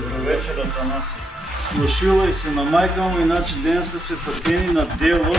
Добро вечер, Атанаси. Слушилај се на мајка му, иначе денеска се фатени на дело.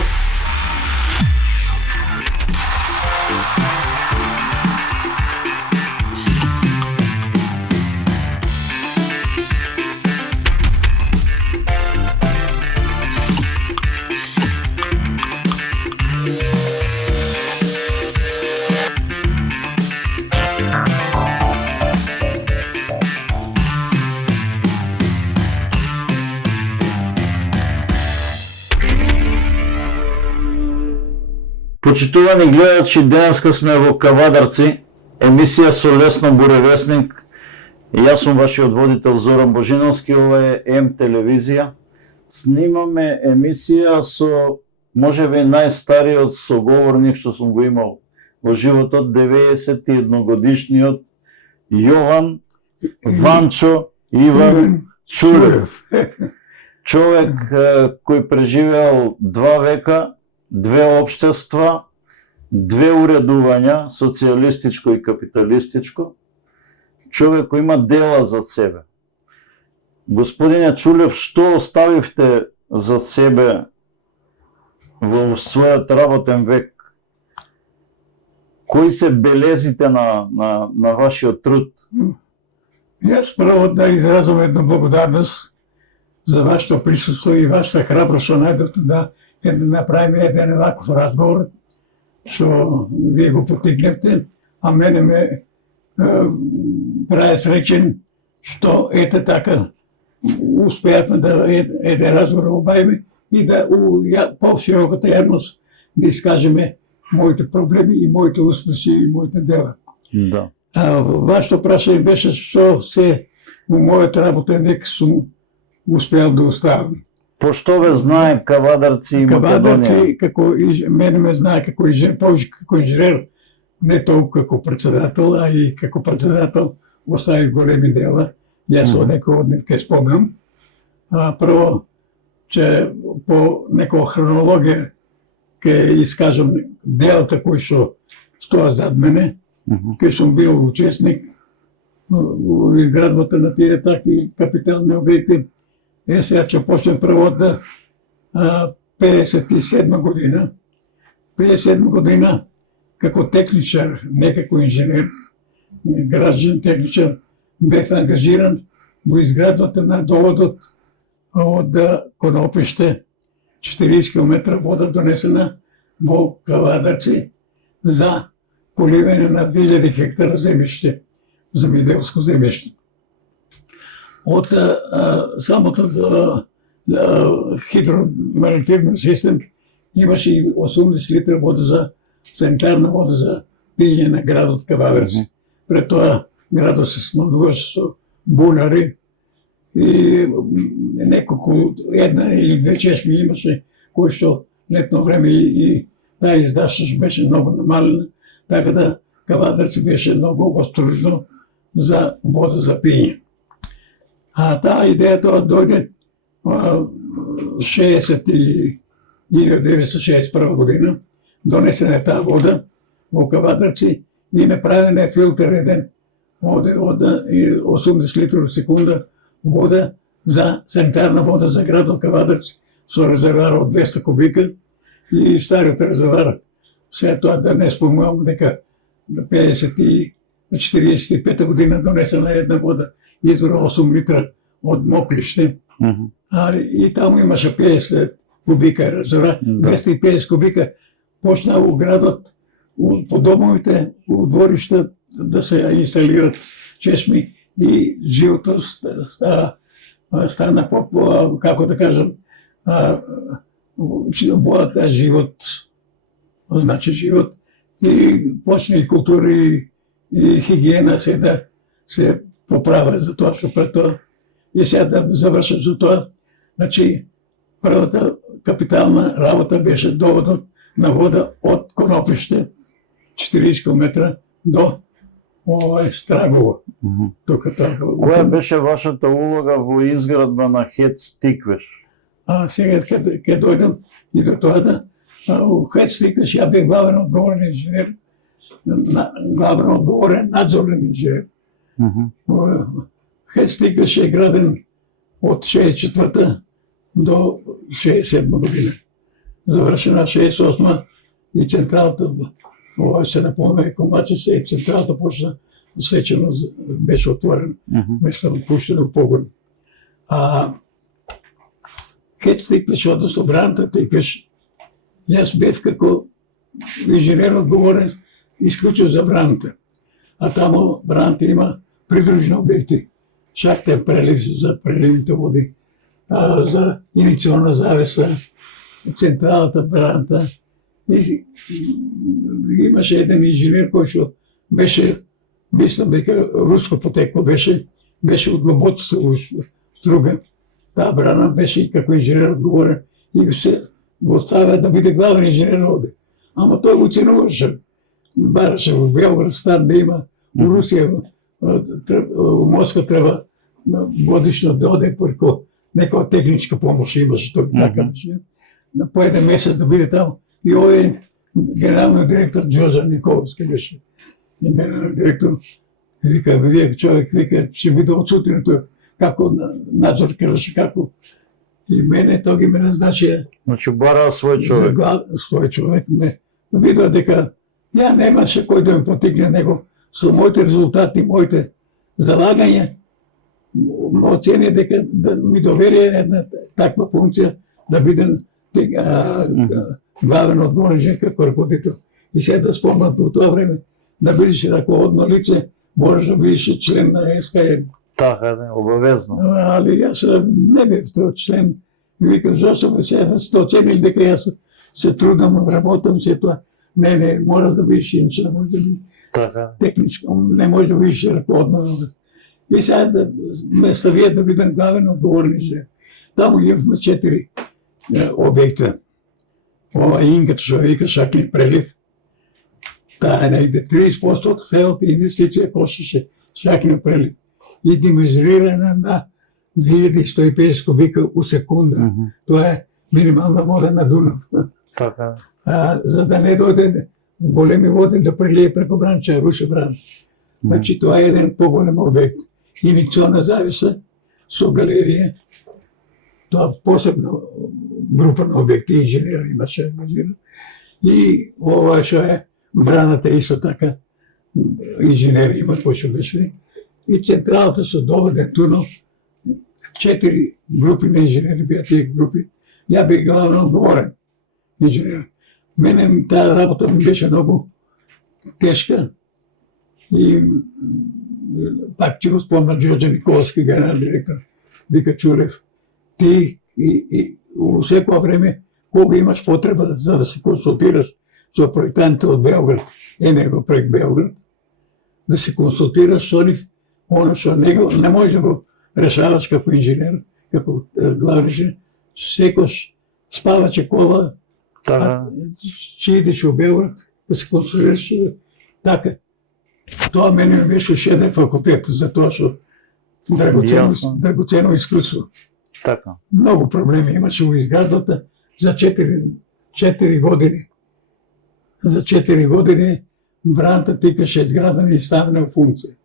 Почитувани гледачи, денеска сме во Кавадарци, емисија со Лесно Буревесник. Јас сум вашиот водител Зоран Божиновски, ова е М телевизија. Снимаме емисија со можеби најстариот соговорник што сум го имал во животот, 91 годишниот Јован Ванчо Иван Чулев. Човек кој преживеал 2 века, 2 општества, 2 уредувања, социјалистичко и капиталистичко, човек кој има дела за себе. Господине Чулев, што оставивте за себе во својот работен век? Кои се белезите на вашиот труд? Јас прво да изразам една благодарност за вашето присуство и вашата храброст што најдовте да направиме еден ваков разговор, што вие го потикневте, а мене ме прави среќен што ете така успеавме да еден разговор обавиме и да по широката јавност да искажеме моите проблеми и моите успеси и моите дела. Да. Вашето прашање беше што се во мојот работен век сум успеал да оставам. По што ве знае Кавадарци и Македонија? Кавадарци, како мене ме знае како инженер, не толку како председател, а и како председател остави големи дела. Јас од некој од нив ке спомнам. Прво, че по некоја хронологија ке искажам делата кои што стоа зад мене, кој сум бил учесник во изградбата на тие такви капитални објекти. Сега ќе почнем прво од 57 година. 57 година како техничар, не како инженер, граđен техничар, бев ангажиран во изградбата на доводот од Конопиште, 40 км вода донесена во Кавадарци за поливање на 2000 хектара земјиште, земјоделско земјиште. Од самото хидромелективен систем имаше и 80 литра вода за санитарна вода за пиење на градот Кавадарци. Пред тоа градот се снабдуваше со бунари и неколку, една или две чешми имаше, кои што летно време и таа издашност беше многу намалена, така да Кавадарци беше многу остружно за вода за пиење. Таа идеја тоа дојде 1961 година, донесена е таа вода во Кавадарци и направен е филтер еден од 80 литри секунда вода за санитарна вода за градот Кавадарци со резервоар од 200 кубика и стариот резервоар. Сега тоа да не спомнувам дека 45 година донесена една вода извор 8 литра од Моклиште, и таму имаше 50 кубика резервоар, 250 кубика почна во градот, по домовите, у дворишта да се инсталират чешми и животот стана како да кажам, бојата живот, значи живот, и почна и култура и хигиена се да се поправа за тоа што пред тоа. И сега да завршам за тоа, значи првата капитална работа беше доводот на вода од Конопиште, 40 км до Страгово. Која беше вашата улога во изградба на ХЕЦ Тиквеш? Сега ќе дојдам и до тоа да у ХЕЦ Тиквеш ја бев главен одговорен инженер, главен одговорен надзорен инженер. Хетстик беше граден од 64-та до 67 година. Завршена 68 и централата, ова се наполна Комачица и централата почна сечено, беше отворена, место пуштено в погон. Хетстик беше од собраната, текаш, јас бев како инженер одговорен исклучно за браната. А тамо браната има придружни објекти. Шахтен прелив за преливните води, за иницијална завеса, централата браната. И имаше еден инженер кој што беше, мислам дека руско потекло беше од Лоботица Струга. Таа брана беше и како инженер одговорен и се го оставя да биде главен инженер оде. Ама тој го ценуваше. Бараше во Белград стан да има, у Русија, у Москва треба годишно да оде преку некоја техничка помош имаше тој така беше. На по еден месец да биде таму. И овој генералниот директор Џозеф Николовски беше. И генералниот директор вика, вие човек, вика, ќе биде отсутен тој, како надзор кераше, како. И мене тој ги ме назначија. Значи бара свој човек. Свој човек ме видува дека ја немаше кој да ме потикне него со моите резултати, моите залагања, оцени дека да ми доверија една таква функција да бидам главен одговорен како ръководител. И сега да спомнам по тоа време да бидеш ръководно лице, можеш да бидеш член на СКМ. Така, обавезно. Али јас не бев тој член. И викам, зашто ме сега сте оценили дека јас се трудам, работам се тоа. Не, мора да бидеш инче, не може да бидеш техничко, не може да бидеш ръководно. И сега ме ставија да бидам главен одговорен инженер. Таму имавме 4 објекта. Ова Инкат, што вика Шаклин прелив, таа е негде 30% од целата инвестиција кошеше Шаклин прелив. И димензионирана на 2150 кубика у секунда. Тоа е минимална вода на Дунав. Така. За да не дојде големи води да прелие преку Бранча, руше Бран. Значи тоа е еден поголем објект. Иницијална завеса со галерија. Тоа посебна група на објекти, инженер имаше. И ова што е браната исто така, инженери има кој што беше. И централата со доводен тунел, 4 групи на инженери беа тие групи. Ја беа главно одговорен инженер. Мене таа работа ми беше многу тешка и пак ќе го спомнам Џоџе Николовски, генерален директор, вика Чулев, ти и у секоја време кога имаш потреба за да се консултираш со проектантите од Белград, Енерго проект Белград, да се консултираш со нив, оно што не можеш да го решаваш како инженер, како главен инженер, секош спаваче кола, че идеш у Белград, да се консултираш, така. Тоа мене ми беше шеден факултет, за тоа што драгоцено искуство. Така. Многу проблеми имаше во изградбата за 4 години. За 4 години браната тиквеше изградена и ставена во функција.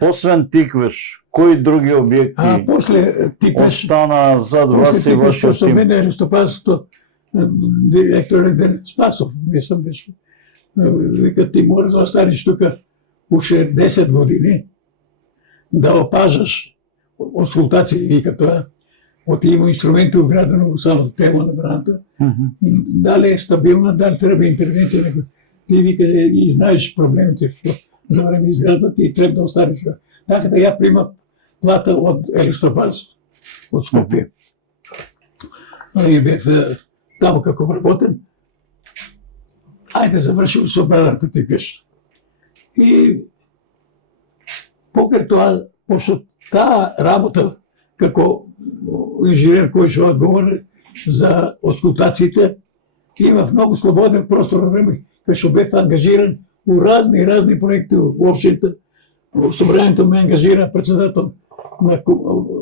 Освен Тиквеш, кои други објекти после Тиквеш остана зад вас и вашиот тим? Мене Аристопасото, директор Спасов, мислам беше. Вика, ти мора да останеш тука уште 10 години, да опажаш консултации, вика тоа, од има инструменти уградено во самото тело на браната, дали е стабилна, дали треба интервенција, ти вика и знаеш проблемите што за време изградбата и треба да останеш. Така да ја примав плата од Елистопас, од Скопје. И бев таму како вработен. Ајде завршим со браната тикаш. И покрај тоа, пошто таа работа како инженер кој што одговорен за консултациите, имав многу слободен простор време, кај што бев ангажиран у разни проекти во општината. Собранието ме ангажира председател на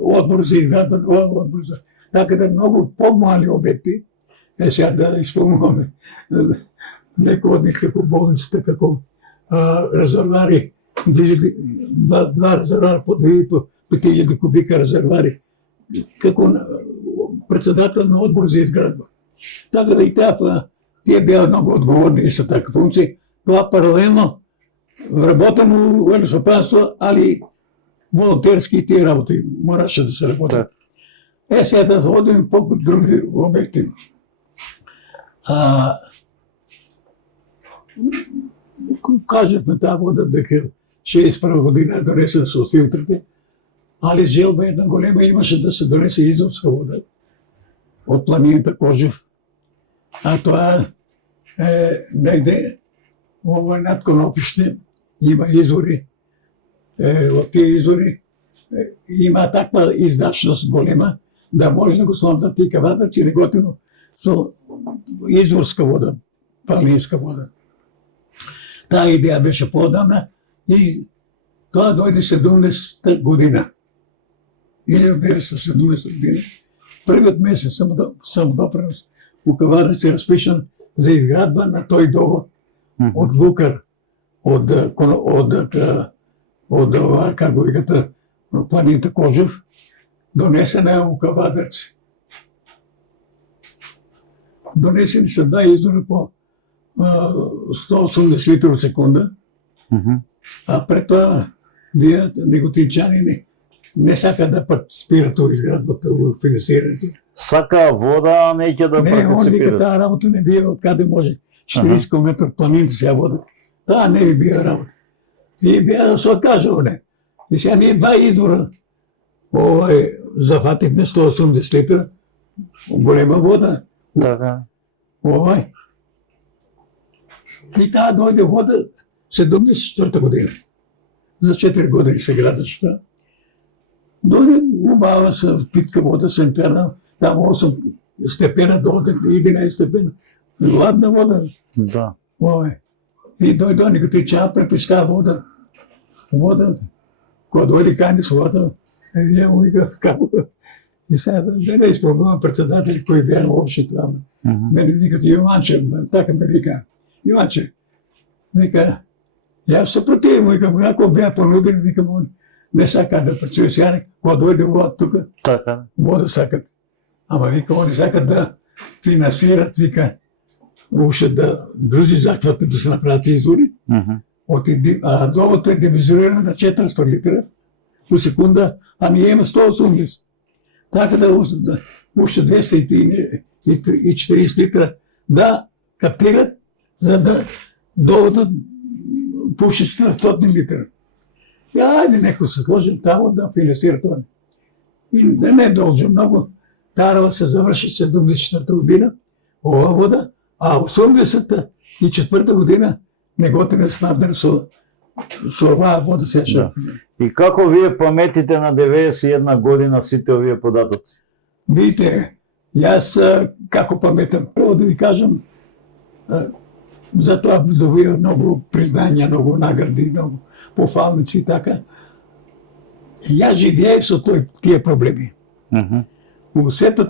одбор за изградба на ова одбор за... Така да многу помали објекти, сега да исполнуваме некои од нив како болницата, како резервари два резервара по 2,5 кубика резервари, како председател на отбор за изградба. Така да и тия бяха много отговорни исто така функции. Това паралелно работено во лесопанство, али волонтерски тия работи мораше да се работят. Сега да ходим по други обекти. Кажахме тази вода дека 61 година е донесен с филтрите, али желба една голема имаше да се донесе изворска вода от планината Кожев. А това е негде над Конопище има извори. От тия извори има таква издачност голема, да може да го сломдат и кавата, че неготино со изворска вода, планинска вода. Тая идея беше по-отдавна и това дойде 70-та година. 1970 година. Първият месец самодопринос у Каварец е разписан за изградба на той договор от Лукар, от как го викате, планината Кожев, донесена е у Каварец. Донесени са два извора по 180 литра от секунда, а пред това вие, неготинчани, не сака да партиципират в изградбата, в финансирането. Сака вода, неќе да Не, он вика, партиципира. тази работа не бие откъде може. 40 км от планините сега вода. Та не ви бие работа. И бия да се откаже не. И сега ние два извора зафатихме 180 литра голема вода. Така. И тази дойде вода 74-та година. За 4 години се градаше. Дойде убава се питка вода, санитарна, там 8 степена, до 11 степена. Гладна вода. Да. И дойде неготичава, преписка вода. Вода, кога дойде кани с вода, я му вика, како? И сега да не изпълнувам председатели, кои бяха на общото. Мене викат Иванче, така ме вика. Иванче, вика, я се противим, викам, ако бяха понудени, викам, он не сака да працуе сега, кога дойде вода тук, Така. вода сакат. Ама вика, они сакат да финансират, вика, уше да друзи захвати да се направят извори. Довото е дивизирано на 400 литра по секунда, а ние има 180. Така да още 240 литра да каптират, за да доводят по 400 литра. И айде некой се сложим там да финансира това. И не е дължи много. Тарава се завърши 74-та година, ова вода, а 80-та и 4-та година неготино е снабден с оваа вода сега. И како вие паметите на 91 година сите овие податоци? Видите, аз како паметам, прво да ви кажам, за това добива много признания, много награди, много пофалници и така. И аз живеех с тия проблеми. Усета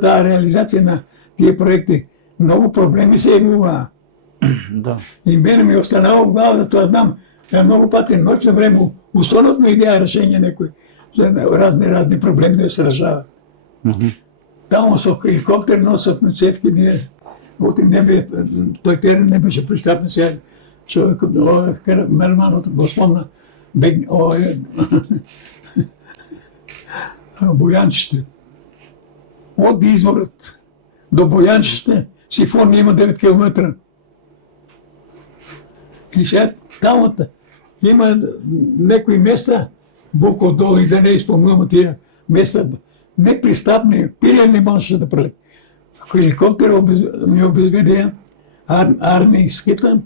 тази реализация на тия проекти, много проблеми се явува. Да. И мене ми останало в главата, това знам. Много пъти нощно време условно идея решение някой за разни проблеми да се решава. Там с хеликоптер носят мецевки, ние от небе, той терен не беше пристапен сега. Човек, Мерманът го спомна, Боянчите. От изворът до Боянчите сифон има 9 км. И сега там има някои места, буко долу и да не изпомнувам тия места, непристапни, пилен не можеше да прелети. Хеликоптер ми обезведе армия изхита,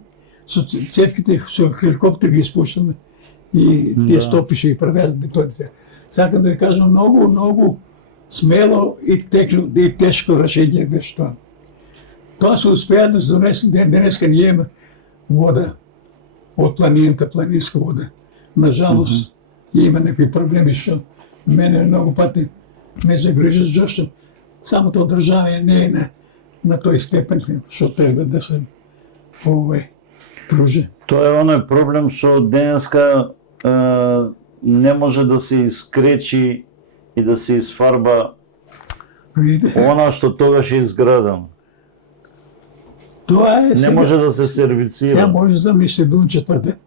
с цевките с хеликоптер ги изпущаме и тия стопише и правят бетоните. Сакам да ви кажа, много смело и тежко решение беше това. Това се успя да се донесе, днеска ние има вода от планината, планинска вода. На жалост има някакви проблеми, защото мене много пъти ме загрижат, защото самото държавие не е на този степен, защото трябва да се Друже. Тоа е оној проблем што денеска не може да се искречи и да се изфарба Видите, она што тогаш е изградено. това е Не може да се Сега сервицира. може да ми се дун четвъртък.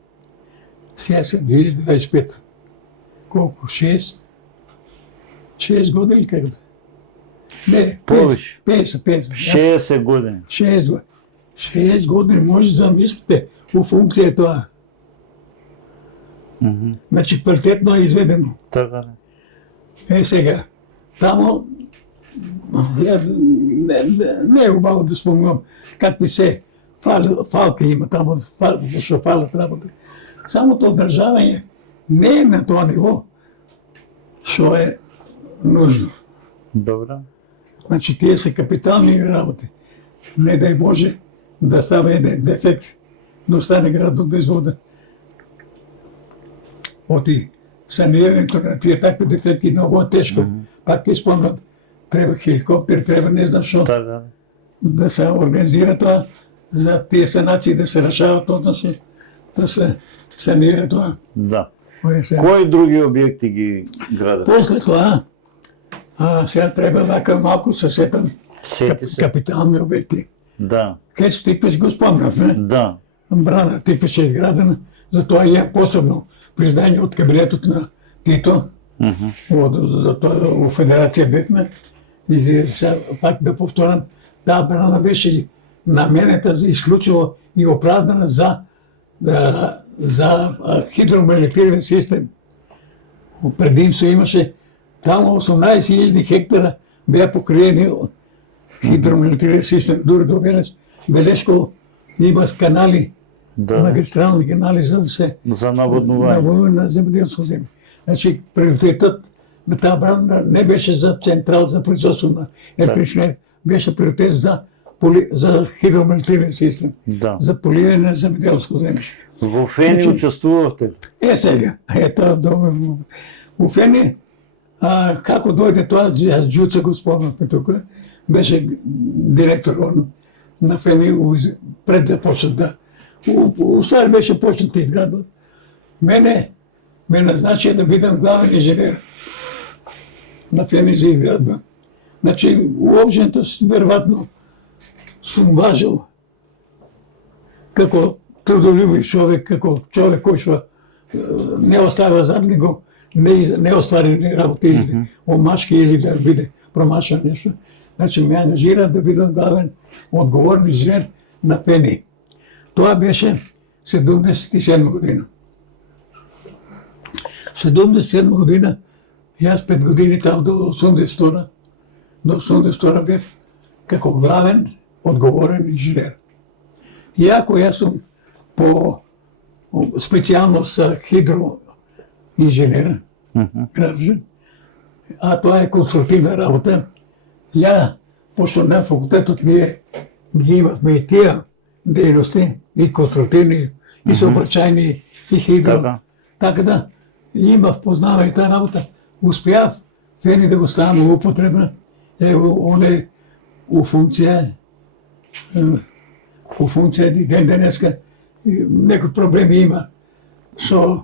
Сега се 2025. Колко? 6? 6 години как да? Не, Повече. 50. 60 години. 6 години. 6 години може да замислите у функция е това. Значи квалитетно е изведено. Така Сега, тамо не е хубаво да спомням какви се фалки има тамо, што фалят работа. Самото одржавање не е на тоа ниво што е нужно. Добре. Значи тие се капитални работи. Не дай Боже да става еден дефект, да остане градот без вода. Оти санирането на тие такви дефекти много е тешко. Пак ќе спомнам, треба хеликоптер, треба не знам што, Така. да се организира тоа, за тие санации да се решават, односно да се санира тоа. Да. Кој се- Кои други објекти ги градат? После тоа, сега треба вака малко се сетам Сети се. капитални обекти. Да. Хеч Тиквич го спомнав, не? Да. Брана Тиквич е изградена, затоа е посебно признание от кабинетот на Тито, за тоа у Федерација бевме. И сега пак да повторам, таа брана беше наменета за исклучиво и оправдана за хидромелектирен систем. Предимство имаше тамо 18.000 хектара беа покриени од хидромелектирен систем. Дури до Велес, Белешко има канали, Да. магистрални канали, за да се За наводнување. наводнување на земјоделско земје. Значи, приоритетот на таа брана не беше за централ за производство на електрична енергија, беше приоритет за хидромелектирен систем, Да. за поливање на земјоделско земјиште. Во Фени Значи- учествувавте ли? Сега, ето добро. У Фени, како дојде тоа, јас Џуца го спомнавме тука, беше директор он на Фени пред да почнат да. У ствари беше почнат изградбата. Мене ме назначи да бидам главен инженер на Фени за изградба. Значи, уопштено, веројатно, сум важил како трудолюбив човек, како човек кој што не оставя зад него неостварени работи или омашки или да биде промашано нешто. Значи ме ангажира да бидам главен одговорен инженер на Фени. Тоа беше 77 година. 77 година, јас 5 години таму до 82 до 82 бев како главен одговорен инженер. Иако јас сум по специјалност хидроинженер, градушен, а тоа е конструктивна работа. Ја, пошто на факултетот ние ги имавме и тие дејности, и конструктивни, и сообраќајни, и хидро. Така. Така да имав познавање таа работа, успеав Фени да го ставам во употреба. Ево, он е у функција, и ден денеска. Некои проблеми има со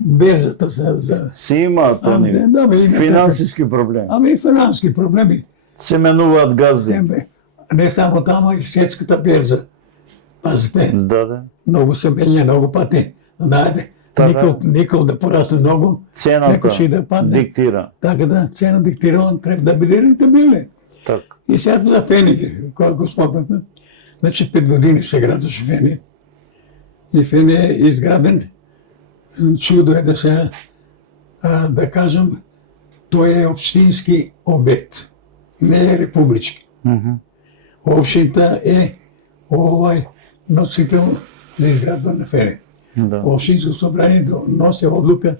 берзата за Се имаат они да, бе, има финансиски проблеми. ами финански проблеми. Се менуваат газди. Не само тама, и светската берза. Пазите, Да. много се менја много пати. Знаете, Така. никол да порасне много, некој ще да падне. диктира. Така да, цена диктиран треба да биде рентабилен. Така. И сега за Фени, кога го спомнахме, значи 5 години се градеше Фени. И Фени е изграден. Чудо е да се, да кажем, тој е општински обект, не е републички. Општината е носител за изградба на Фени. Да. Општинско собрание носи одлука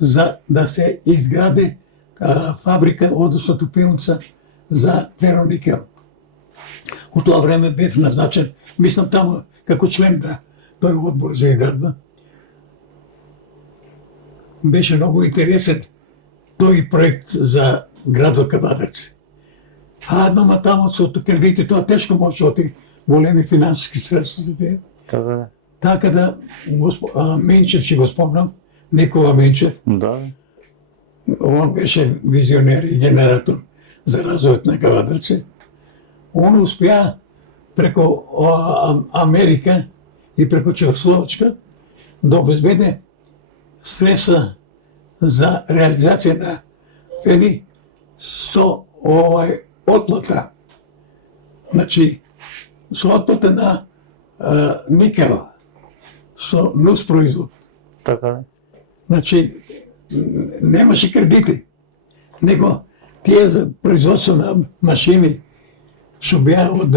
за да се изгради фабрика, односно топилница за фероникел. У тоа време бев назначен, мислам таму како член на тој одбор за изградба. Беше много интересен тој проект за градот Кавадарци. Ама таму со кредити тоа тешко може оти големи финансиски средства за тие. Така. Така да Минчев, ще го спомням, Никола Минчев, Да. он беше визионер и генератор за развоят на Кавадарци. Он успя преко Америка и преко Чехословачка да обезбеде средства за реализация на фени со отплата. Значи, со отплата на никел, со нус производ. Така ли? Значи, немаше кредити, него тие за производство на машини, што беа од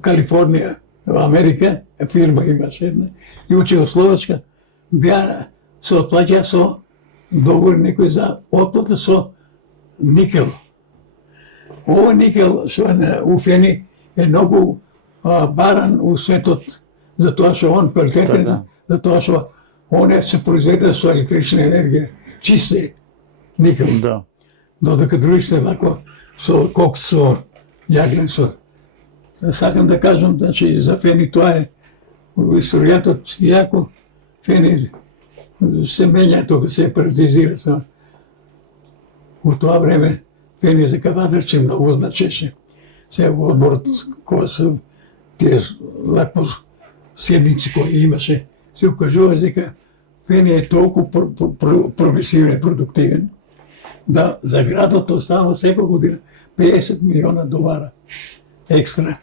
Калифорнија, Америка, фирма имаше една, и од Чехословачка, беа се отплаќа со договор некој за отплата со никел. Ова никел што е у фени е многу баран у светот, затоа што он квалитетен, Така. затоа што он се произведе со електрична енергија, чист е никел. Да. Додека другите вако со кокс, со јаглен, со... Сакам да кажам, значи, за фени тоа е во историјатот, иако фени се менја тога, се партизира со... У тоа време фени за Кавадарче многу значеше. Се во одборот која се тие вакво седници кои имаше, се укажува дека фени е толку прогресивен, продуктивен, да за градот остава секоја година 50 милиона долара екстра.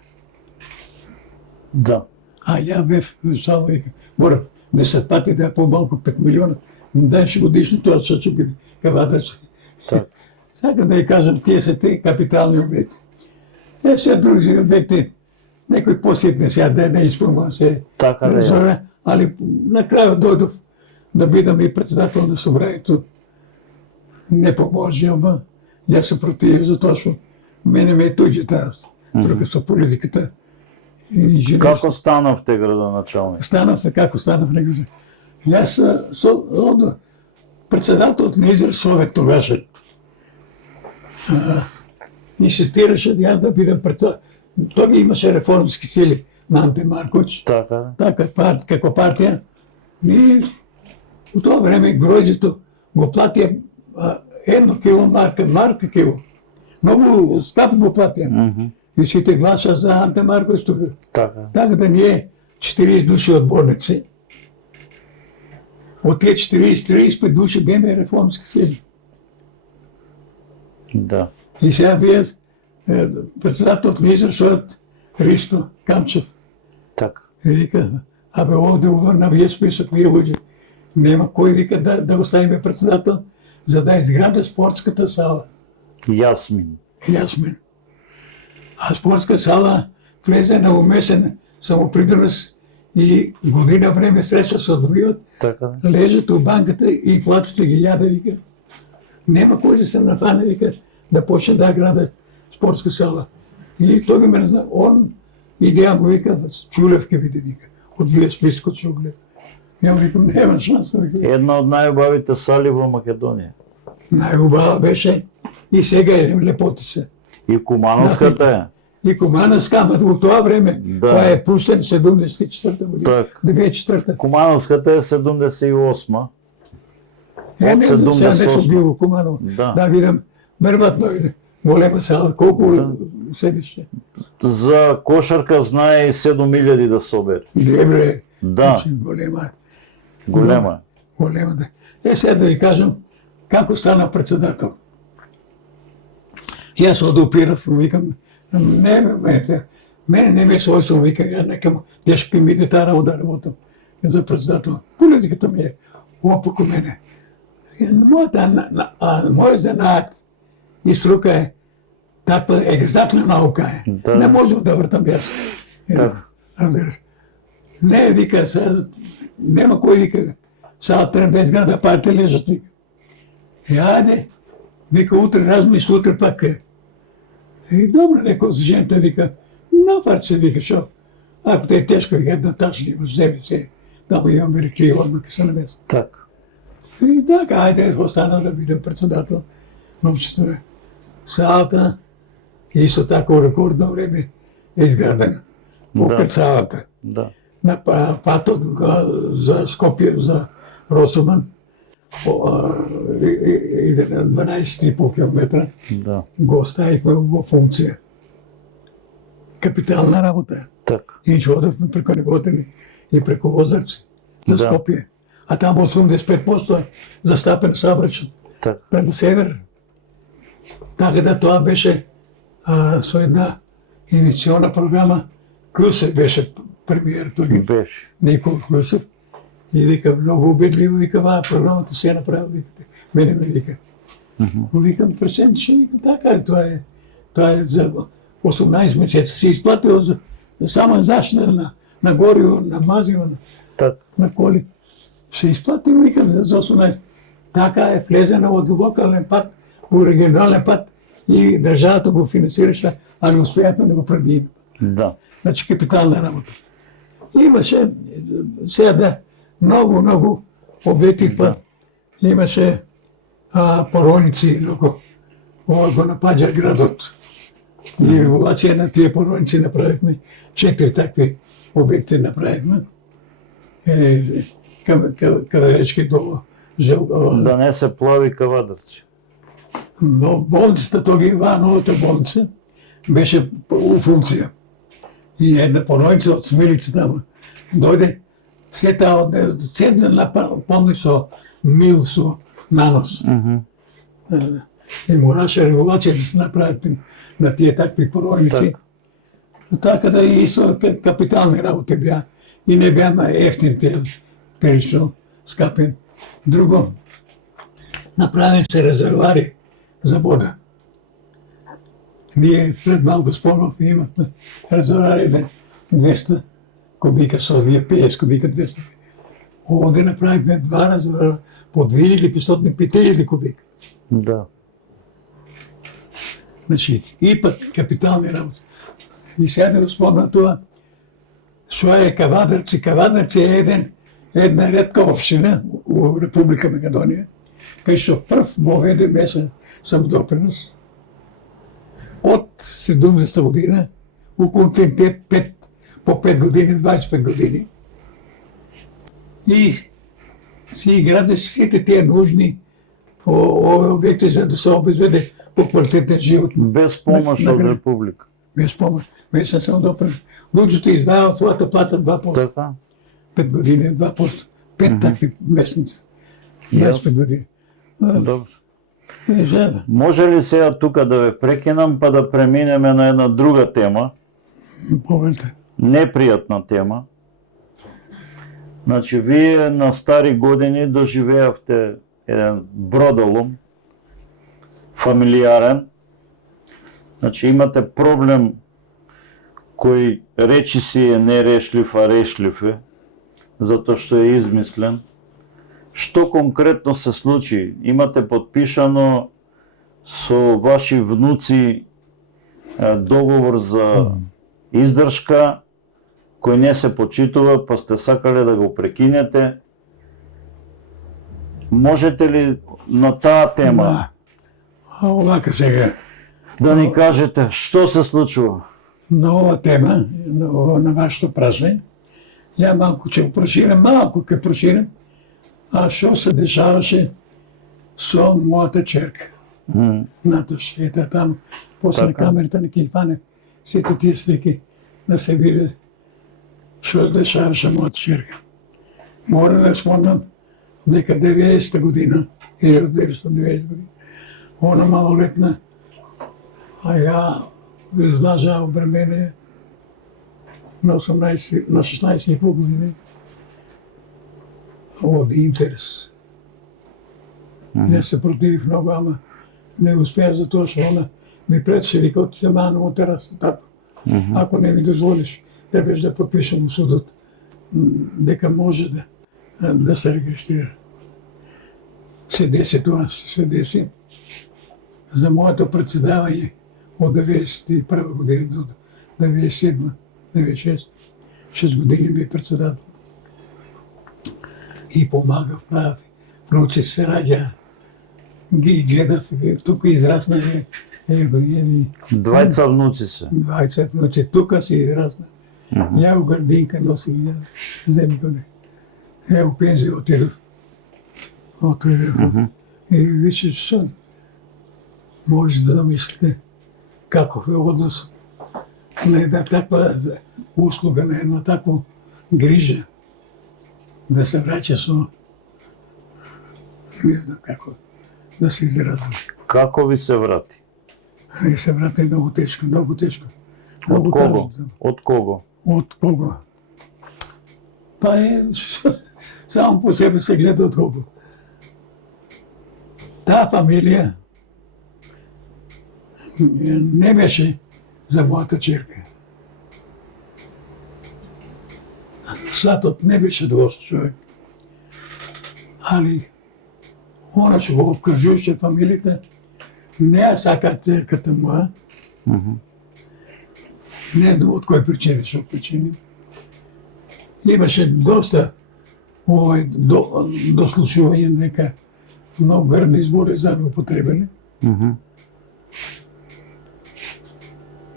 Да. А ја бев само вика, мора 10 пати да е помалку 5 милиона, даше годишно тоа што ќе биде Кавадарци. Така. Сакам да ја кажам, тие се те капитални обекти. Сега други обекти, некои посетне сега да не исполнувам се Така да е. резоне, али на крајот дојдов да бидам и председател на собранието. Не поможи, ама јас се противив затоа што мене ме туѓи таа, тука со политиката и инженерство. Како станавте градоначалник? Станав како станав него. Јас од председателот на Израел Совет тогаше инсистираше јас да бидам председател. Тоа ги имаше реформски сили на Анте Маркович. Така. Така како партија. И у тоа време гројдето го платија 1 кило марка кило. Многу скапо го платија. И сите гласа за Анте Маркович тука. Така. Така да ние 40 души одборници, од тие 40-35 души беме реформски сили. Да. И сега вие председателот на Израел Ристо Камчев Така. и вика, абе овде на вие список, вие луѓе, нема кој вика да го ставиме председател, за да изгради спортската сала. Јасмин. Јасмин. А спортска сала влезе на умесен самопридонос и година време среќа со одбојот, Така. лежат у банката и инфлацијата ги јаде, вика. Нема кој да се нафане, вика, да почне да граде спортска сала. И тој ги мрзна, он идеја му вика, Чулев ке биде, вика, од вие спискот ќе го гледа. Ја викам, нема шанса, вика. Една од најубавите сали во Македонија. Најубава беше и сега е лепотица. И Кумановската е. И Кумановска, ама у тоа време, Да. која е пуштен 74-та година, Так. 94-та. Кумановската е 78. Ја не знам, сега 78. нешто било Куманово. Да. Да видам, веројатно е голема сала, колку седище. За кошарка знае и 7000 да собери. Добре, Да. значи, голема. Голема. Голема, да. Сега да ви кажам, како стана председател. Јас одупирав, викам, мене не ме сојство, вика, ја некам, тешко ми иде таа работа да работам за председател. Политиката ми е опако мене. Мојот занаат и струка е таква екзактна наука е. Да. Не можам да вртам јас. Така. Разбираш. Не, вика, нема кој вика, сега треба да изграда партија лежат, вика. Ајде, вика, утре размисли, утре пак е. И добро, некој за жената вика, нафарт се, вика, шо? Ако те е тешко, вика, една тачна има, вземи се, таму имаме рекли, одма ке се намеса. Така. И така, ајде, остана да бидем председател. Момчето е. Салата, исто така у рекордно време е изградена. Покрај салата. Да. на патот за Скопје, за Росуман, иде на 12,5 километра, Да. го оставивме во функција. Капитална работа. Така. Иначе одевме преко Неготини и преко Возарци за Да. Скопје. А таму 85% застапен сообраќај Така. према север. Така да тоа беше со една иницијална програма. Крусев беше премиер, тој Беше. Никола Крусев. И вика, многу убедливо, вика, програмата се ја направи, вика, мене ме вика. Но викам, преседниче, вика, така е, тоа е за 18 месеца се исплатило за сама заштита на гориво, на мазиво, Така. на коли. Се исплатило, викам, за 18. Така е влезено од локален пат во регионален пат и државата го финансираше, али успеавме да го пребиеме. Да. Значи капитална работа. Имаше сега многу обети па имаше пороници, ова го напаѓа градот. И регулација на тие пороници направивме 4 такви обекти направивме. Кадаречки долу Да не се плави кавадарци. но болницата тогава, новата болница, беше у функција. И една пороница од Смилица таму дојде, сета седна напълни со мил, со нанос. И мораше регулација да се направат на тие такви пороници. Така да и со капитални работи беа. И не беа ефтините, прилично скапи. Друго, направени се резервари за вода. Ние пред малку спомнав имавме резервар еден 200 кубика со овие 50 кубика 200. Овде направивме 2 резервара по 2500 5000 кубика. Да. Значи, ипак капитални работи. И сега да го спомна тоа, што е Кавадарци. Кавадарци е една ретка општина у Република Македонија, кај што прв воведе месен самодопринос од 70 година у континент по 5 години, 25 години. И си играде сите тие нужни обекти за да се обезведе по квалитетен живот. Без помош на од град. Република. Без помош. Месен самодопринос. Луѓето издвајаат својата плата 2%. Така. 5 години 2%. 5 такви месници. 25 години. Добро. Жева. Може ли сега тука да ве прекинам па да преминеме на една друга тема, Повелте. непријатна тема? Значи, вие на стари години доживеавте еден бродолом, фамилиарен. Значи, имате проблем кој речи си е нерешлив, а решлив е, затоа што е измислен. Што конкретно се случи? Имате подпишано со ваши внуци договор за издршка, кој не се почитува, па сте сакале да го прекинете. Можете ли на таа тема А овака сега, да ни кажете што се случува? на ова тема, на вашето прашање, ја малку ќе проширам, ќе проширам, а што се дешаваше со мојата черка. Натош, ете таму, после на камерата не ќе фане сите тие слики да се види што се дешаваше мојата черка. Мора да спомнам дека 90 година, 1990 година, она малолетна, а ја излажа обремене на 16,5 години од интерес. Ја се противив многу, ама не успеа за тоа што она ми предше вика од земана во тераса тато. Ако не ми дозволиш, требаш да подпишам у судот дека може да се регистрира. Се деси тоа, се деси. За моето председавање од 91 година до 97, 96, 6 години ми председател. И помагав, правив. Внуци се раѓа, ги гледав, тука израсна Двајца внуци се. Двајца внуци, тука се израсна. Я у градинка носих, я вземи го не. Я у пензия отидох. Отидох. И више що може да замислите каков е односът на една таква услуга, на една таква грижа, да се врача со, не знам како да се изразам. Како ви се врати? И се врати много тежко, много тежко. Од Много кого? тежко. Од кого? От кого? Па само по себе се гледа от кого. Таа фамилија не беше за моята черка. Сатот не беше лош човек. Али она што го обкржуваше фамилијата, не ја сака черката моја. Не знам од кој причини, што причини. Имаше доста дослушување дека многу грди збори за употребени.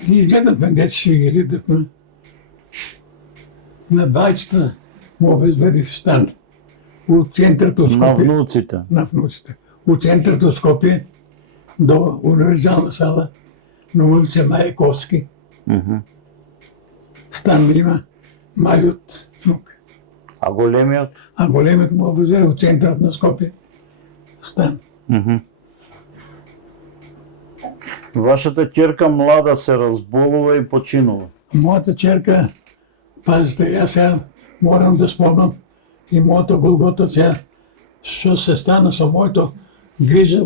И изгледавме дечи ги гледавме. На 20-та му обезбедив стан у центрот од На Скопје. внуците. На внуците. У центрот од Скопје до универзална сала на улица Мајаковски. Стан има малиот внук. А големиот? А големиот му обезе у центрот на Скопје. Стан. Вашата ќерка млада се разболува и починува. Мојата черка, пазите, јас сега морам да спомнам и моето голгота сега, што се стана со моето грижа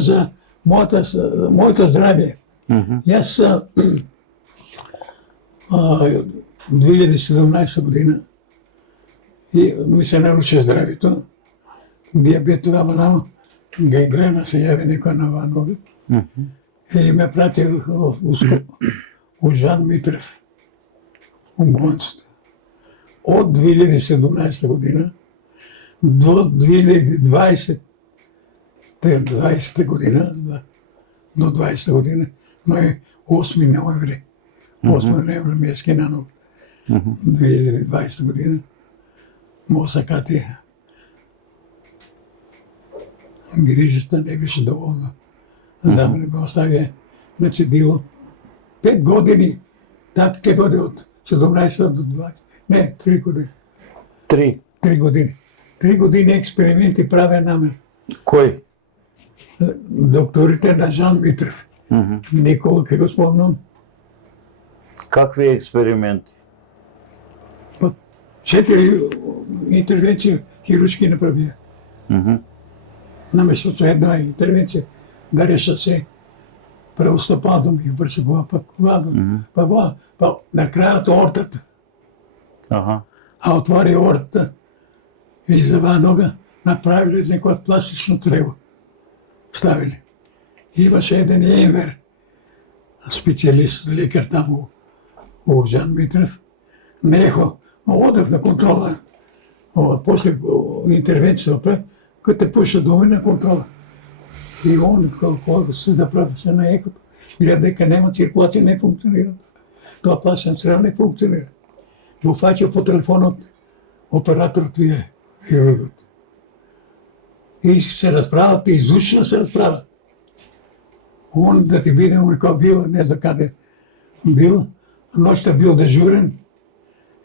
за моето здравје. Јас 2017 година и ми се наруши здравјето, диабет вама, гангрена се јави некоја на нога. И ме прати у Жан Митрев, у болницата. Од 2017 година до 2020 година, до 20 година, но е 8 ноември. 8 ноември ми е скинано 2020 година. Мо сакати грижата не беше доволна. За мене ме оставя на цедило. 5 години, така ќе бъде од 17 до 20. Не, 3 години. 3. 3 години. 3 години експерименти правя на мен. Кој? Докторите на Жан Митрев. Никола ќе го спомнам. Какви експерименти? 4 интервенции хируршки направија. Наместо со една интервенција да реша се преостападом и пресекува па на крајот ортата. Аха. А отвори ортата и за ова нога направили некоја пластично трево. Ставили. Имаше еден Енвер, специјалист, лекар таму у Жан Митрев, нехо, одев на контрола. После интервенцијата, кој те пуша дома на контрола. И он, кога се заправеше на ехото, гледа дека нема циркулација, не функционира. Тоа пластично трево не функционира. Го фаќа по телефонот операторот вие, хирургот. И се расправат, и звучно се расправат. Он да ти биде некоја бил, не знам каде бил, ноќта бил дежурен,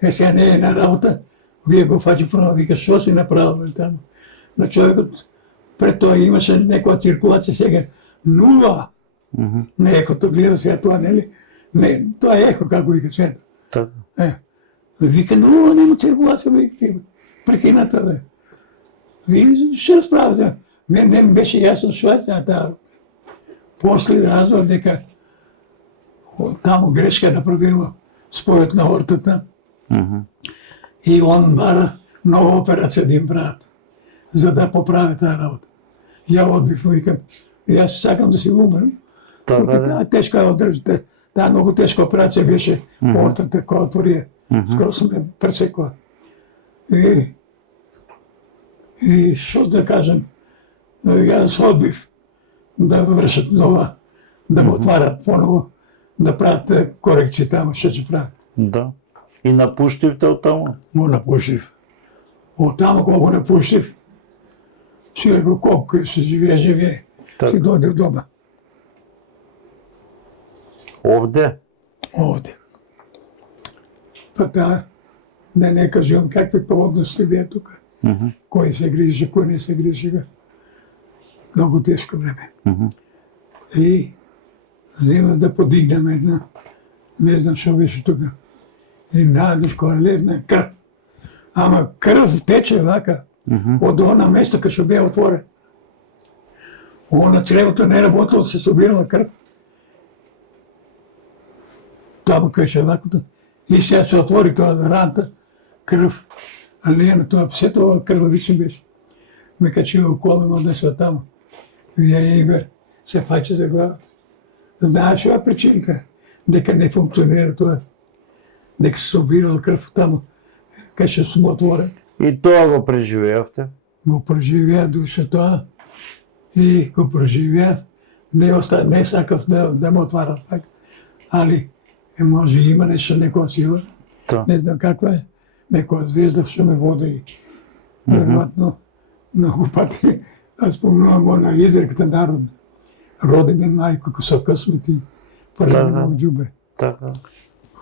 сега не е на работа, вие го фаќа прво, вика, што си направил таму? На човекот пред тоа имаше некоја циркулација, сега нула. Не ехото гледа сега тоа, нели? Не, тоа е ехо, како вика сега. Вика, нула, нема циркулација, вика, прекината, бе. И ще разправя сега. Не ми беше јасно што е сега таа. После разбрав дека таму грешка направила спојот на ортата и он бара нова операција да им прават, за да поправи таа работа. Ја одбив, викам, јас сакам да си умрем. Таа тешка одржата, таа многу тешка операција беше ортата која отворија, скоро се ме пресекува. И што да кажем, јас одбив да вршат нова, да го отварат поново, да прават корекции таму, што ќе прават. Да. И напуштивте од таму? Го напуштив. Од таму кога го напуштив, си рекол колку се живее, Така. си дојде дома. Овде? Овде. Па таа, да не кажувам какви поводности беа тука. Кој се грижи, кој не се грижи. Многу тешко време. И земав да подигнем една, не знам што беше тука. И најдеш која ледна крв. Ама крв тече вака, од она место кај што беа отворен. Она цревото не работело, се собирала крв. Таму кај што вакото. И сега се отвори тоа ранта, крв. А лена тоа, се тоа крвавичен беше. Ме качува колема однесе од таму. Вија Игор се фаќа за главата. Знаеш што е причината? Дека не функционира тоа. Дека се собирала крв таму, кај што сум отворен. И тоа го преживеавте? Го преживеа душа тоа и го преживеа. Не сакав да ме отварат така. Али може има нешто, некоја сила. Да. Не знам каква е. Некоја звезда што ме води. Веројатно, многу пати, аз спомнувам она изреката народна. Роди ме мајко со късмет и фрли ме на џубре. Така.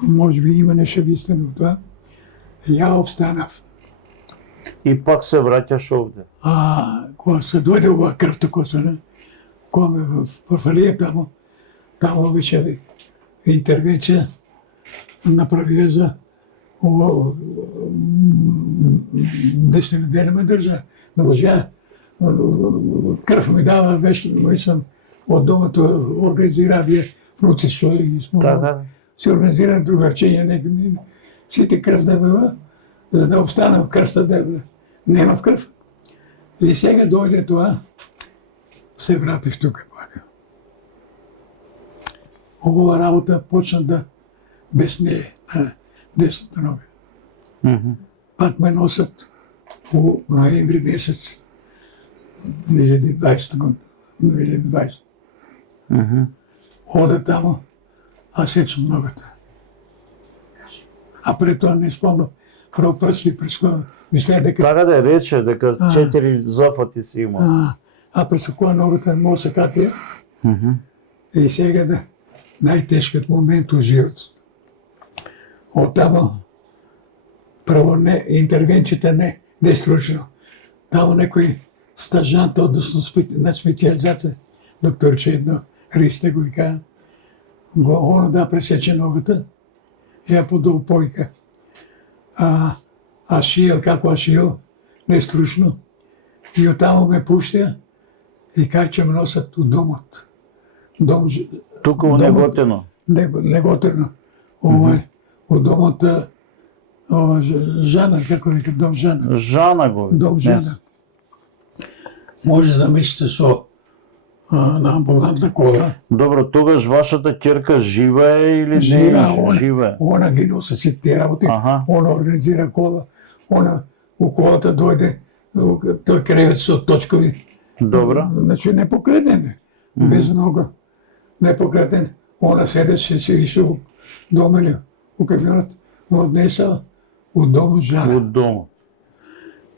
Може би има нешто вистина во тоа. Ја обстанав. И пак се враќаш овде? Кога се дојде ова крвта косана, кога ме профалија таму, таму веќе интервенција направија за 10 недели ме држа. Не можа, крв ми дава мислам, од домото организира вие внуци што и Така. се организира другарчење, неки сите крв да бева, за да обстанам крста да бева. Нема крв. И сега дојде тоа, се вратив тука пак. Оваа работа почна да беснее на десната нога. Пак ме носат у ноември месец 2020 година. 2020. Ода таму, а сечам ногата. А пред тоа не спомнам, прво прсти прескоро. Мислеа дека... Така да рече дека 4 зафати си имал. А пресекува ногата може се катија. И сега да најтешкиот момент у живот. Од таму, прво не, интервенцијата не стручно. Таму некој стажант, односно на специализација, докторче едно Ристе го вика, оно да пресече ногата, ја подол појка. А шиел, како шиел, не стручно. И од таму ме пуштија и кај ќе ме носат у домот. Дом, Тука у Неготино? Неготино. У домот Жана, како вика, дом Жана. Жана го. Дом Жана. Може да замислите со на амбулантна кола. Добро, тогаш вашата ќерка жива е или не Жива, она ги носи сите тие работи, она организира кола, она у колата дојде, тој кревет со точкови. Добро. Значи непокретен, без нога, непокретен. Она седеше се ишо домеле у камионот, но однесла у дом Жана. У дом.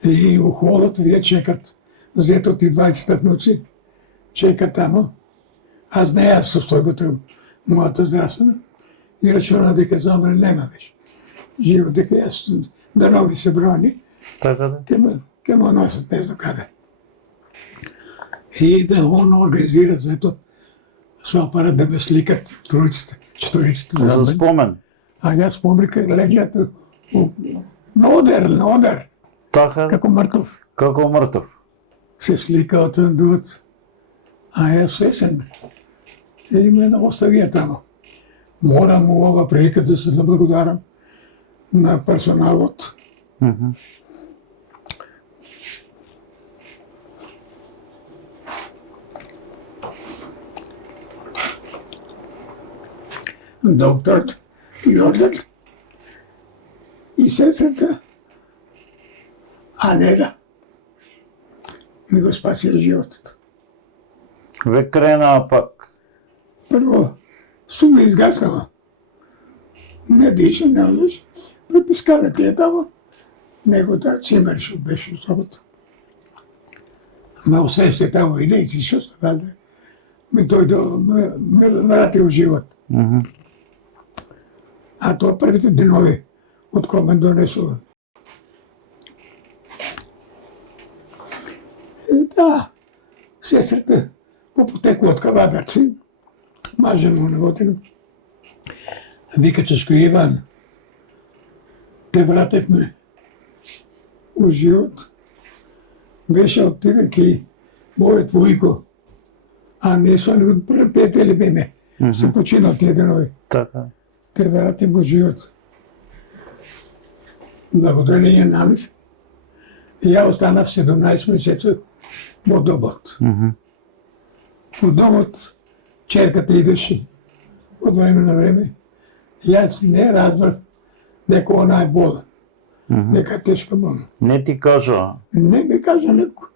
И у холот вие чекат, зетот и 20 внуци, чекат таму. Аз не јас состојбата мојата здравствена и рачуна дека замре нема веќе. Живо дека јас да нови се брони, Така да. ке ме носат не знам каде. И да он организира зетот со апарат да ме сликат тројците, четориците За за спомен. А јас спомрика леглат на одер, Така да. како мртов. Како мртов. Се слика од дуот, а јас сесен. И ме оставија тамо. Морам у ова прилика да се заблагодарам на персоналот. Докторот Јордан и сестрата Анеда ми го спасија животот. Ве кренаа пак. Прво, сума изгаснала. Не дишам, не дишам. Припискала тия там. Неговата цимер беше собата. Ме усеща там и не си що се валда. Ме вратил живот. А то първите денови от коме донесува. Да, сестрата попотекла от кавадарци. Мажено неготино. Вика, чешко Иван, те вратихме у живот. Беше отидеки моят вуйко, а не са ни приятели беме. Се починал тия денови. Така. Те врати му живот. Благодарение на Налив. И я останах 17 месеца в домът. В домът черката идеше от време на време. И аз не разбрах дека она е болна. Дека е тежка болна. Не ти кажа. Не ми кажа никой.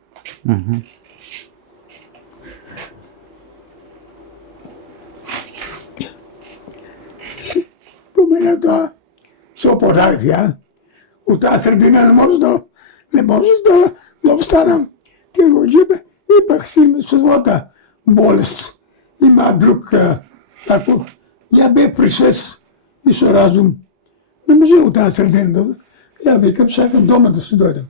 Помина това, се опоравих я. От тази средина не може да останам. Ти го джибе и пък си има своята болест. Има друг, ако я бе присъс и с разум. Не може от тази средина да... Я викам, сакам дома да си дойдем.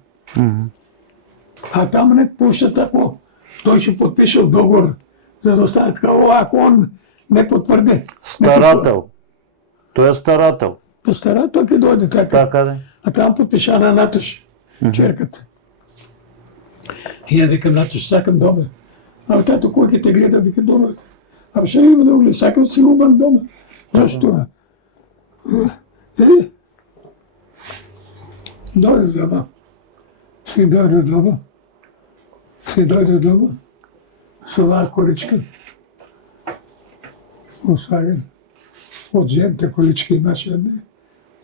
А там не пущат, ако той ще подпишел договор, за да остане така, ако он не потвърди. Старател. Той е старател. По старател ке дойде така. Така де. А там подпиша на Наташ, черката. И я викам, Наташ, сакам дома. А тато, кой ке те гледа, вика дома. А ще има да гледа, сакам си убан дома. Защо? Дойде дома. Си дойде дома. С оваа количка. Осварен. От жената количка имаше една.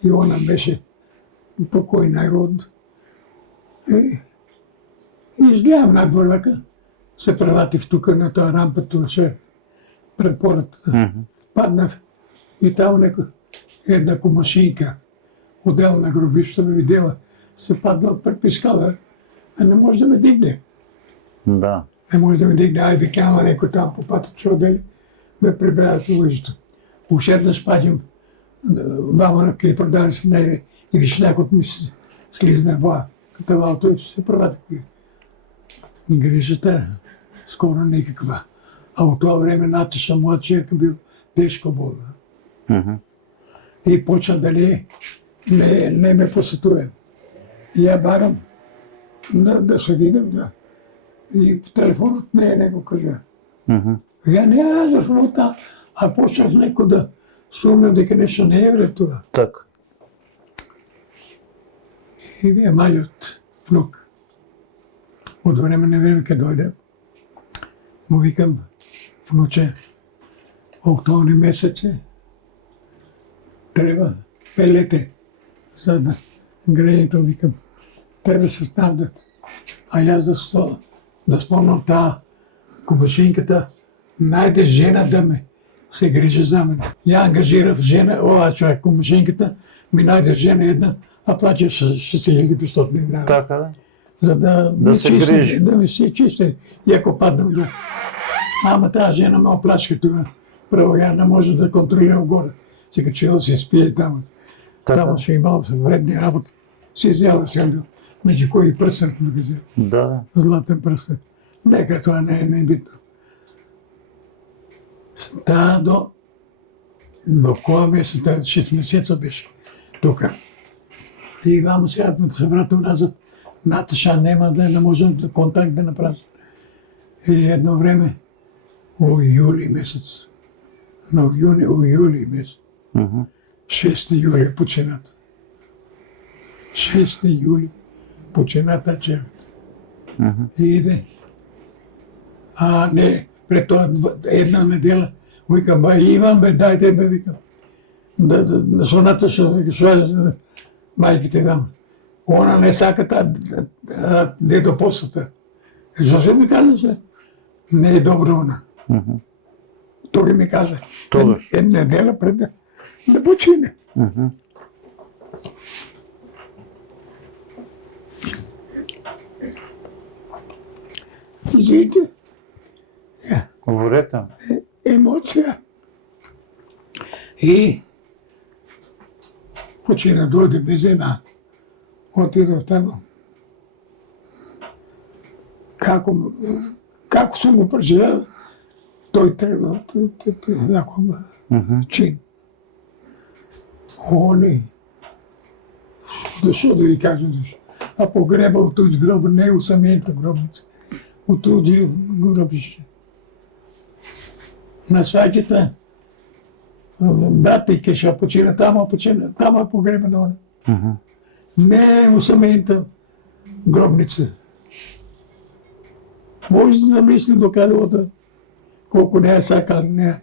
И она беше покойна род. И излявам надвор, вака. Се преватив тук на тази рампа, туаше пред портата. Паднах и там една комашийка, отделна гробища ме видела, се паднала препискала, а не може да ме дигне. Да. Не може да ме дигне, ай викама некой там по пата чудели, ме прибрали в лъжето. Уж еднъж падим, мама на кей продали с нея и вишнякот ми слизна в катавалото и се проватих. Грижата скоро никаква. А от това време Наташа младшият бил тежко болна. И почна дали не ме посетуе. И я барам да се видим, да. И телефонът не е него кажа. Я не аз в рота, а почнах неко да сумням дека нещо не е вре това. Так. И вие малиот внук. От време на време ке дойде, му викам, внуче, октомври месече, трябва пелете, за да греето, викам, трябва да се снабдят. А аз да спомням тази кубашинката, найде жена да ме се грижи за мен. Я ангажирах жена, човек, кубашинката, ми найде жена една, а плаче 6500 dinara. Така да. За да се грижи. Да ми се чисти. И ако паднам да... Ама тази жена ме оплачка това. Право, я не може да контролирам горе. Сега че да се спие там. Така. Там ще имал вредни работи. Си взяла сега между кои пръстът ми го взел. Да. Златен пръстът. Нека това не е небитно. Та до коя месеца, 6 месеца беше тук. И вам сега да се вратим назад. Наташа няма да не можем да контакт да направим. И едно време, юли месец, юли месец, 6 юли почината. 6 юли почината червата. И иде. А не, пред това една недела, викам, Иван, дайте бе, викам. Да соната ще сложа майките там. Она не сака дето посата. Защо ми казваше? Не е добра она. Той ми каза, Тогаш. една неделя пред да почине. Видите, Говорете. емоция. И почина, дойде без една. Отидох там. Како съм го преживял, той трябва някакъв чин. Они, защо да ви кажа нещо? А погреба от този гроб не е у самата гробница, от този гробище. На свадьбата брат ти кеша почина, там е погребан. Не е у самата гробница. Може да замисли докъде колко не е сакал, не.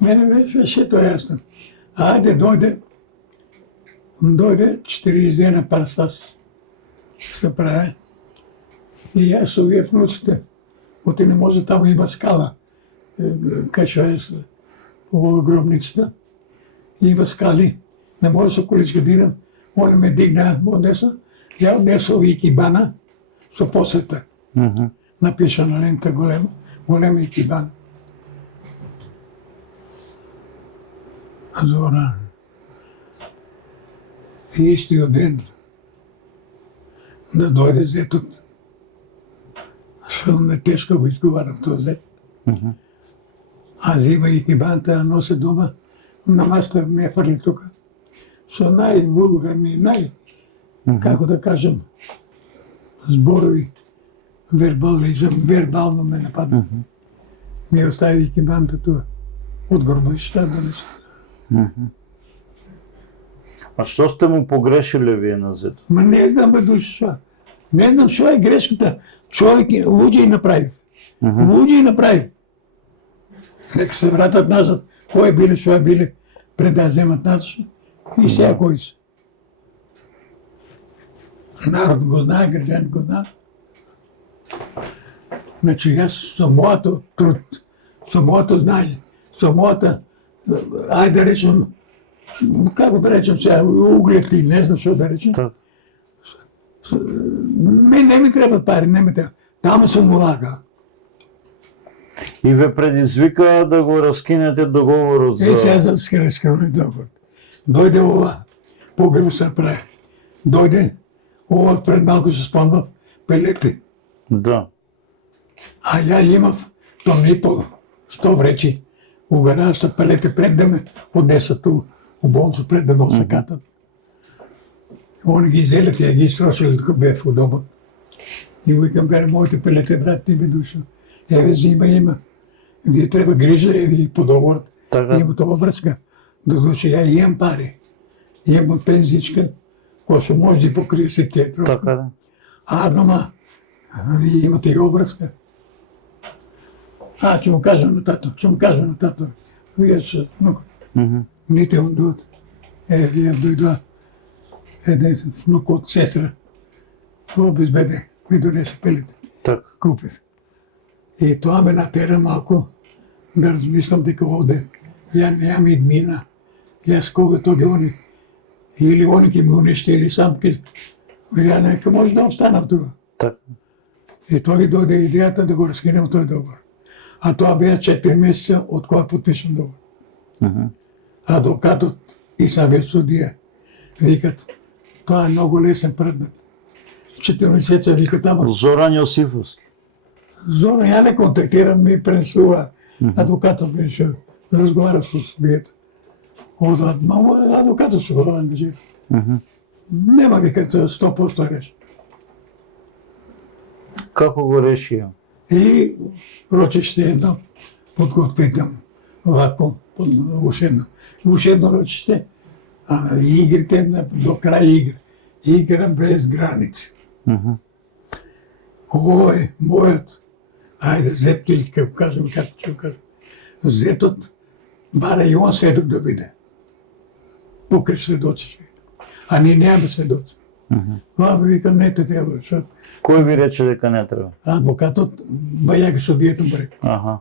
Мене беше то ясно. Айде, дойде 40 дена парастас се прави. И аз са вие внуците. Оти не може, там има скала. Каша е по гробницата. Има скали. Не може да се количка дина. Он ме дигна, отнеса. Я отнесъл икибана со посета. Напиша на лента голема икибана. Зора. И истия ден да дойде зетот. Защото не тежко го изговарям този зет. Аз взима икибаната, нося дома, на маста ме е фърли тук. Со най-вулгарни, како да кажем, зборови, вербално ме нападна. Ми остави икибаната тук. От гробища да не са. А що сте му погрешили вие на зето? Ма не знам бе души шо. Не знам шо е грешката. Човек луѓе направи. Луѓе направи. Нека се вратат назад. Кој е биле, шо е биле, пред да вземат назад. И сега кои са. Народ го знае, граѓани го знае. Значи аз со моето труд, со моето знање, со моята, ајде да речем, како да речем сега, углед и не знам што да речем. Не ми трябват пари, не ми трябва. Там съм улагал. И ве предизвика да го разкинете договорот за... Сега за да се разкриваме договор. Дойде ова, погреб се прави. Дойде, ова пред малко се спомнав, пелете. Да. А я имав тон и пол, 100 вречи. У гаражата пелете пред да ме отнесат у болница, пред да ме осакатат. Они ги взели, тя ги изтрошили, тук бев у домът. И викам, бере, моите пелете, брат, ти ми душа. Еве, има. Вие трябва грижа, еви по договор. Има това връзка. До душа, я имам пари. Имам пензичка, koja se može и покрие се тия трошки. Така да. Дома, вие имате и обръзка. Ще му кажа на тато, вие са внук. Ните он дойде. Вие дойдва един внук от сестра. Това безбеде, ми донесе пелите. Купив. И това ме натера малко да размислям дека овде я нямам иднина. И аз когато ги они, или они ки ми унищи, или сам ки... Я нека може да остана тук. И той дойде идеята да го разкинем този договор. А това бяха 4 месеца, от кога подписан договор. Адвокатът и самият судия викат, това е много лесен предмет. 4 месеца викат, ама... Зоран Йосифовски. Зора, я не контактирам, ми пренесува. Адвокатът ми ще разговаря с судията. Адвокатът ще го ангажира. Нема викат 100% реши. Како го реши? И рочище едно подготвитам овако, ушедно рочище, а игрите до края игра. Игра без граници. Ovo е моят, айде зет или како кажем, както ще го кажем, зетот, бара и он сведок да биде. Покрай сведоци. А ние нямаме сведоци. Това ми вика, не те трябва, защото... Кој ви рече дека не треба? Адвокатът, бая ги судието му река.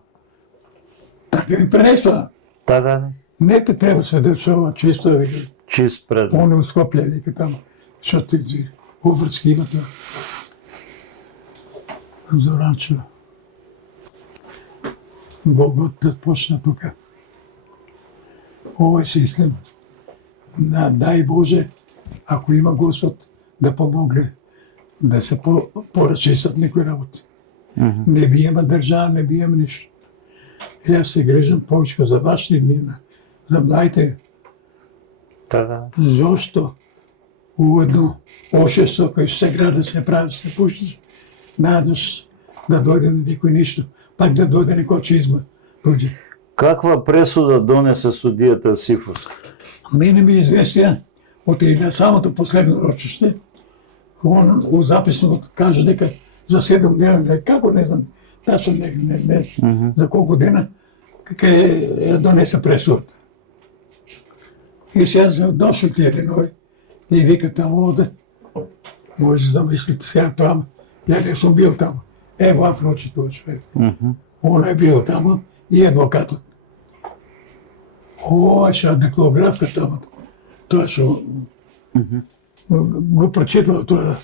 Така ми пренесува. Така, Не те треба сведочува чисто, вика. чист предмет. Он у Скопје, вика таму. Што ти уврски има тоа. Зоранчева. Голгот да почна тука. Овој систем, дај Боже, ако има Господ, да помогне да се порачистат некои работи. Не биеме држава, не биеме ништо. Јас се грижам повеќе за вашите дни, за младите. Така. Зошто уедно општество кој се града се прави, се пушти, надаш да дојде на некој ништо, пак да дојде некој чизма. Дојде. Каква пресуда донесе судијата Сифовски? Мене ми известија од на самото последно рочиште, он у записникот каже дека за 7 дена, како не знам, тачно не за колку дена, ќе ја донесе пресудата. И сега дошли тие денови и вика таму оде, може да замислите сега таму, ја не сум бил таму. Ево афрочи тоа човек. Он е бил таму и адвокатот. Ова ша деклографка таму. Тоа што го прочитала тоа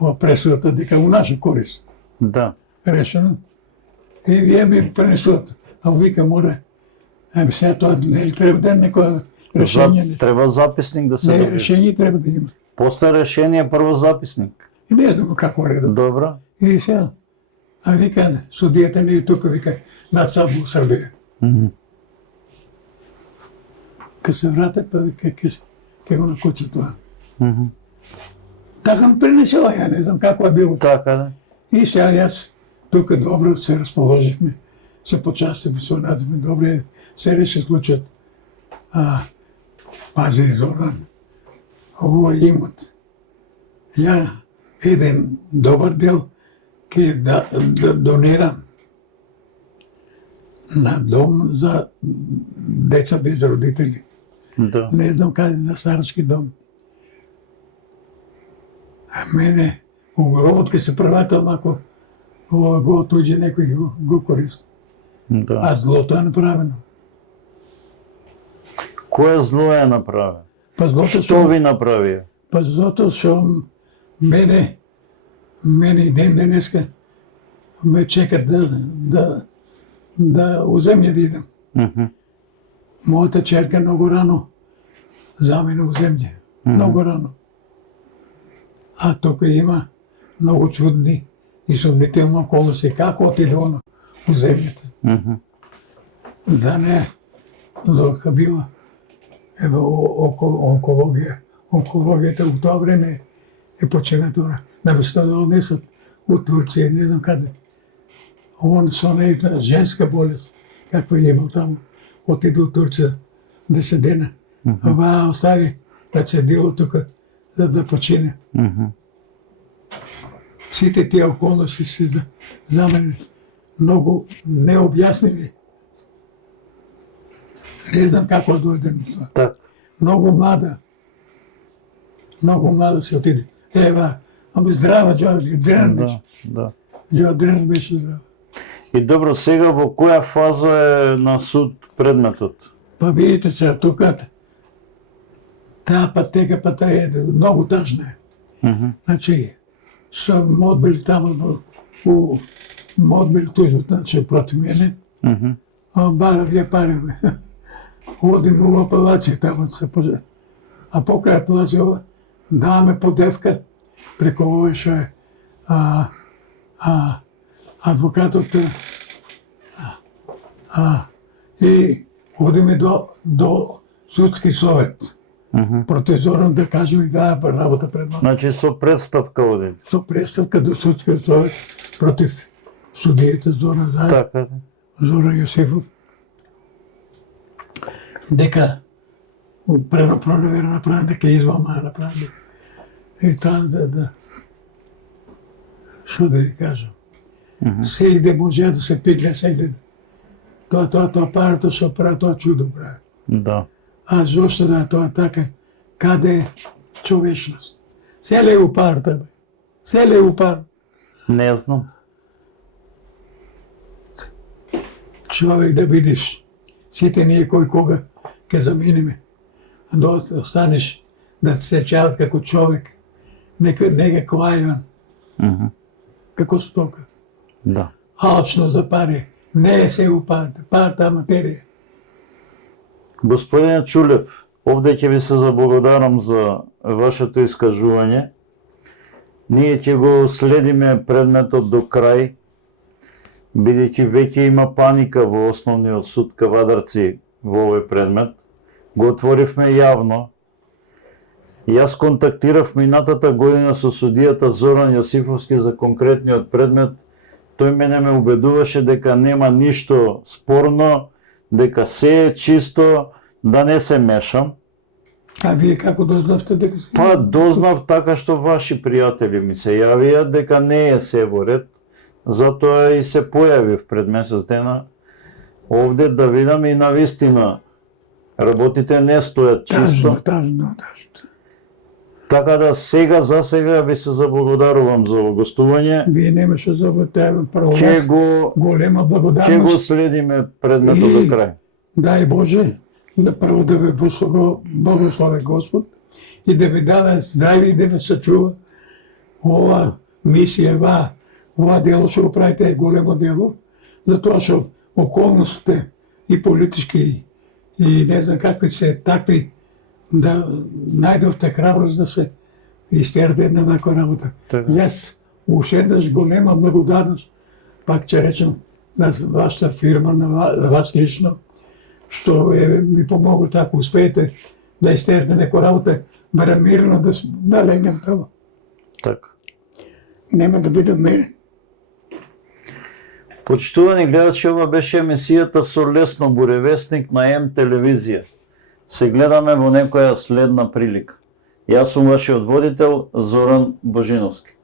ова пресудата дека у наша корист Да. решено. И вие ми пренесувате. А вика мора, сега тоа не треба да е некоја решение. Треба записник да се Не, добие. решение треба да има. После решение прво записник. И не знам како редо. Добро. И сега, а вика, судијата не е тука, вика, над само у Србија. Ка се врате, па вика, ке го накочи тоа. Така ми пренесува, ја не знам како е било. Така да. И сега јас тука добро се расположивме, се почастивме, се онадивме, добре, се реши случајот. Пази, Зоран, ова имот. Ја еден добар дел ќе да донирам на дом за деца без родители. Да. Не знам каде, на старачки дом. Мене, у гробот ке се преватам ако го отуѓе некој го користи. Да. А злото е направено. Кое зло е направено? Па злото Што ви направија? Па злото што мене и ден денеска ме чекат да у земја да идам. Мојата черка многу рано замина у земја. Многу рано. А тука има многу чудни и сумнителни околности. Како отиде она у земјата? За не, додека била онкологија. Онкологијата у тоа време е починатора. Наместо да однесат у Турција, не знам каде. Он со нејта женска болест, каква е имал таму, отиде у Турција 10 дена. Оваа остави рецидило тука за да почине. Сите тие околности се за мене многу необјасними. Не знам како дојде на тоа. Так. Многу млада се отиде. Ева, ама здрава, Дрен беше. Да. Дрен беше здрава. И добро, сега во која фаза е на суд предметот? Па видите се, тука таа патека е многу тажна е. Значи, сум одбил таму у одбил тужбата, значи против мене. Бара вие пари. Одим у апелација таму се поже. А покрај апелација даваме подевка преку овој што е адвокатот и одиме до судски совет. Против Зоран да кажеме да работа пред нас. Значи со представка оди. Со представка до судски совет против судијата Зоран Така. Зоран Јосифов. Дека проверка направен, дека измама направен. И тоа да што да ви кажам. Сегде може да се пикле, сегде. Тоа парата што прави, тоа чудо прави. Да. А зошто да е тоа така? Каде е човечност? Се ли е у парата, бе? Се ли е у пар? Не знам. човек да видиш. Сите ние кој кога ќе заминеме. Да останеш да се чаат како човек, не како ајван, како стока. Да. Алчно за пари. Не е се парата материја. Господине Чулев, овде ќе ви се заблагодарам за вашето искажување. Ние ќе го следиме предметот до крај, бидејќи веќе има паника во Основниот суд Кавадарци во овој предмет. Го отворивме јавно. Јас контактирав минатата година со судијата Зоран Јосифовски за конкретниот предмет. Тој мене ме убедуваше дека нема ништо спорно, дека се е чисто, да не се мешам. А вие како дознавте дека се? Па дознав така што ваши пријатели ми се јавија дека не е се во ред, затоа и се појавив пред месец дена овде да видам и навистина работите не стојат чисто. Тажно. Така да сега за сега ви се заблагодарувам за гостување. Вие немаше да заблагодарувам прво Ќе вас. го Голема ќе го благодарност. следиме предметот до крај. Дај Боже, да прво да ве благослови Господ и да ви даде здраве и да ве сачува. Ова мисија, ова дело што го правите е големо дело, затоа што околностите и политички и не знам какви се такви, да најдовте храброст да се истерате една ваква работа. Така. Јас уште еднаш голема благодарност, пак ќе речем, на вашата фирма, на вас лично, што ми помогнате ако успеете да истерате некоја работа, барем мирно да легнем таму. Така. Нема да бидам мирен. Почитувани гледачи, ова беше емисијата со Лесно Буревестник на М телевизија. Се гледаме во некоја следна прилика. Јас сум вашиот водител Зоран Божиновски.